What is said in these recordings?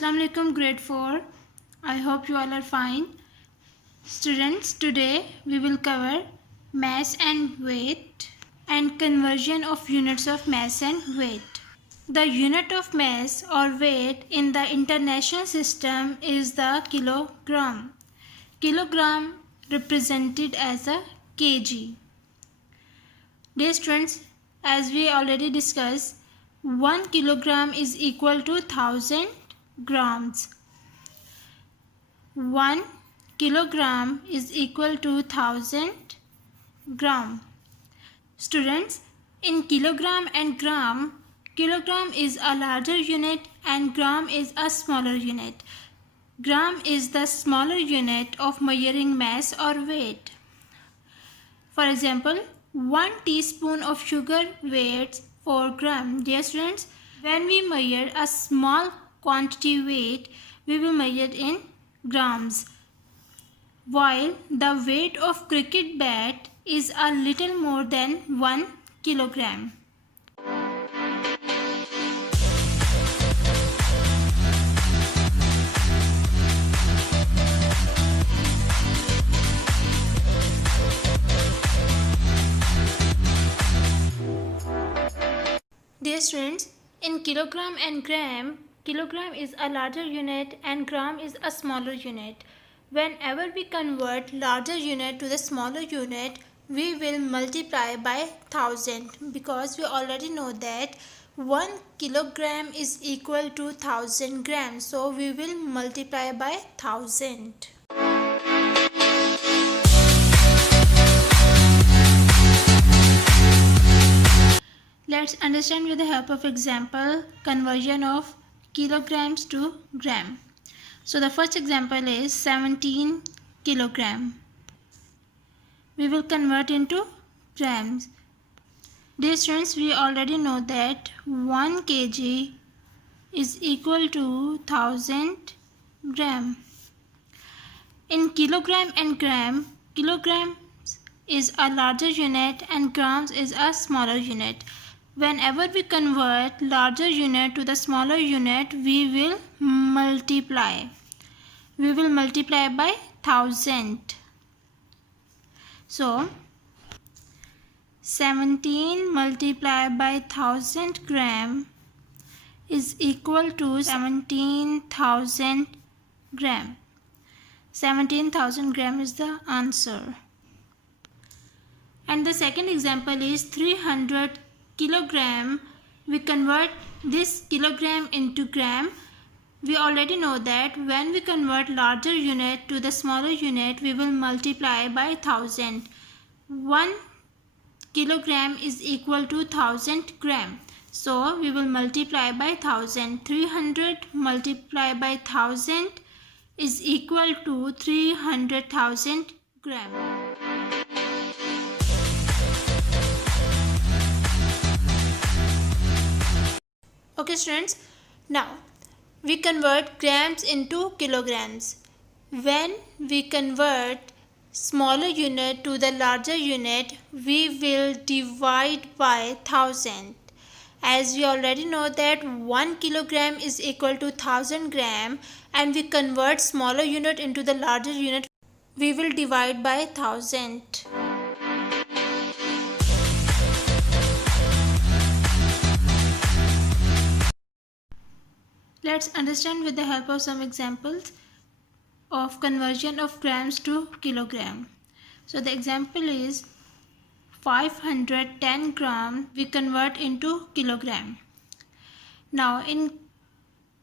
Assalamu alaikum grade 4. I hope you all are fine. Students, today we will cover mass and weight and conversion of units of mass and weight. The unit of mass or weight in the international system is the kilogram. Kilogram represented as a kg. Dear students, as we already discussed, 1 kilogram is equal to 1000 grams. 1 kilogram is equal to 1000 gram. Students, in kilogram and gram, kilogram is a larger unit and gram is a smaller unit. Gram is the smaller unit of measuring mass or weight. For example, 1 teaspoon of sugar weighs 4 grams. Dear students, when we measure a small quantity weight, we will measure in grams. While the weight of cricket bat is a little more than 1 kilogram. Dear students, in kilogram and gram, kilogram is a larger unit and gram is a smaller unit. Whenever we convert larger unit to the smaller unit, we will multiply by 1000 because we already know that 1 kilogram is equal to 1000 grams. So we will multiply by 1000. Let's understand with the help of example conversion of kilograms to gram. So the first example is 17 kilogram. We will convert into grams. Dear students, we already know that 1 kg is equal to 1000 gram. In kilogram and gram, kilograms is a larger unit and grams is a smaller unit. Whenever we convert larger unit to the smaller unit, we will multiply. We will multiply by 1000. So, 17 multiplied by 1000 gram is equal to 17,000 gram. 17,000 gram is the answer. And the second example is 300 kilogram. We convert this kilogram into gram. We already know that when we convert larger unit to the smaller unit, we will multiply by 1000. 1 kilogram is equal to 1000 gram. So we will multiply by 1000. 300 multiplied by 1000 is equal to 300,000 gram. Okay students, now we convert grams into kilograms. When we convert smaller unit to the larger unit, we will divide by 1000. As we already know that 1 kilogram is equal to 1000 gram and we convert smaller unit into the larger unit, we will divide by 1000. Let's understand with the help of some examples of conversion of grams to kilogram. So the example is 510 gram we convert into kilogram. Now in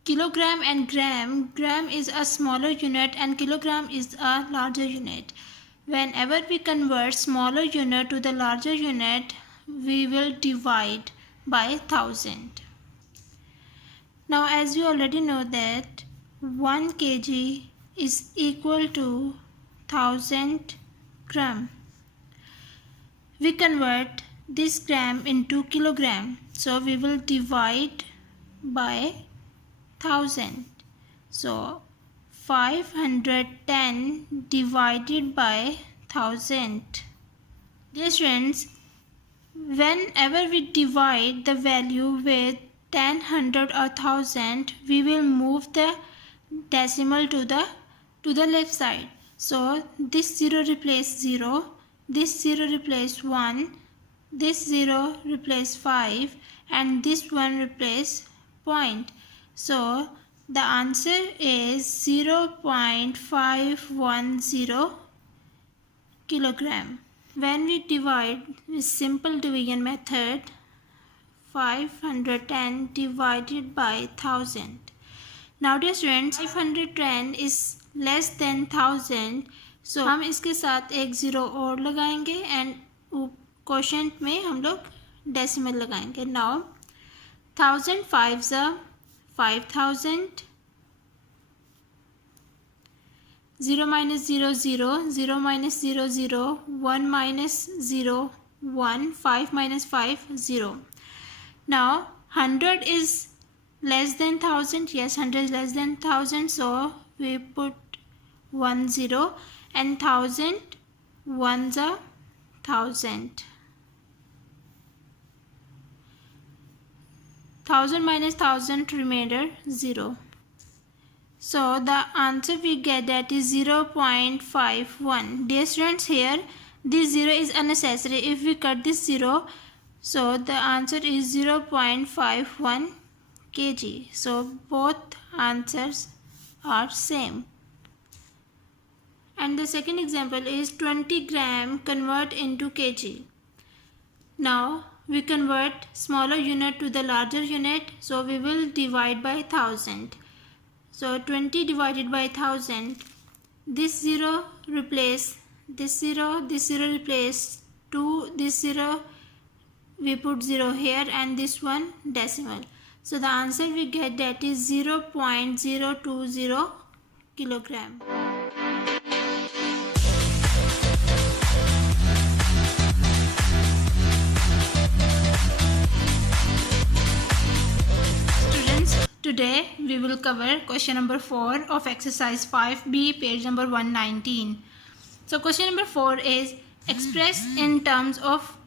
kilogram and gram, gram is a smaller unit and kilogram is a larger unit. Whenever we convert smaller unit to the larger unit, we will divide by 1000. Now as we already know that 1 kg is equal to 1000 gram. We convert this gram into kilogram. So we will divide by 1000. So 510 divided by 1000. Dear friends, whenever we divide the value with 10, 100 or 1000, we will move the decimal to the left side. So this 0 replace 0, this 0 replace 1, this 0 replace 5, and this 1 replace point. So the answer is 0.510 kilogram. When we divide with simple division method, 510 divided by 1000. Now dear students, 510 is less than 1000, so हम इसके साथ एक zero और लगाएंगे and quotient में हम लोग decimal लगाएंगे. Now 1000 5s are 5000, 0 minus 0 0, 0 minus 0 0, 1 minus 0 1, 5 minus 5 0. Now 100 is less than 1000. Yes, 100 is less than 1000, so we put 1 0, and 1000 ones are 1000. 1000 minus 1000 remainder 0. So the answer we get that is 0.51. Dear students, here this 0 is unnecessary. If we cut this 0, so the answer is 0.51 kg. So both answers are same. And the second example is 20 gram convert into kg. Now we convert smaller unit to the larger unit, so we will divide by 1000. So 20 divided by 1000, this 0 replace this 0, this 0 replace 2, this 0 we put 0 here, and this one decimal. So the answer we get that is 0.020 kilogram. Today we will cover question number 4 of exercise 5B, page number 119. So question number 4 is express in terms of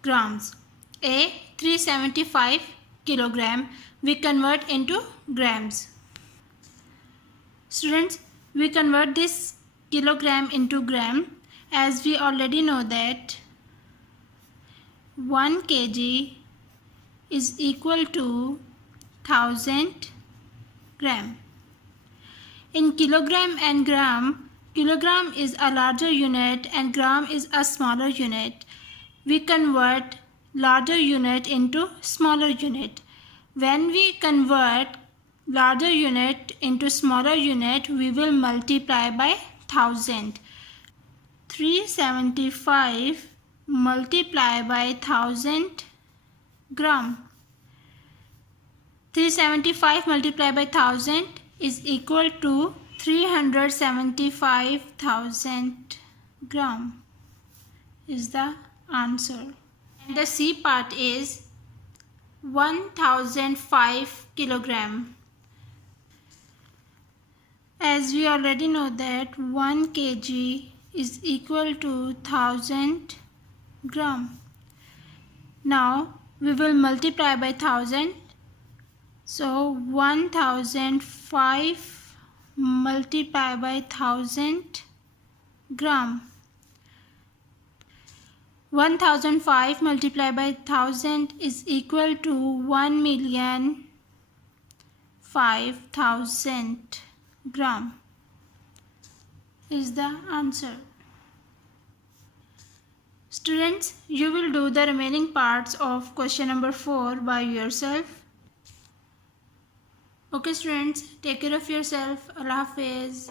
grams. A 375 kilogram we convert into grams. Students, we convert this kilogram into gram, as we already know that 1 kg is equal to 1000 gram. In kilogram and gram, kilogram is a larger unit and gram is a smaller unit. We convert larger unit into smaller unit. When we convert larger unit into smaller unit, we will multiply by 1000. 375 multiply by 1000 gram. 375 multiplied by 1000 is equal to 375,000 gram is the answer. And the C part is 1005 kilogram. As we already know that 1 kg is equal to 1000 gram. Now we will multiply by 1000. So 1005 multiplied by 1000 gram. 1005 multiplied by 1000 is equal to 1,005,000 gram is the answer. Students, you will do the remaining parts of question number 4 by yourself. Okay students, take care of yourself. Allah Hafiz.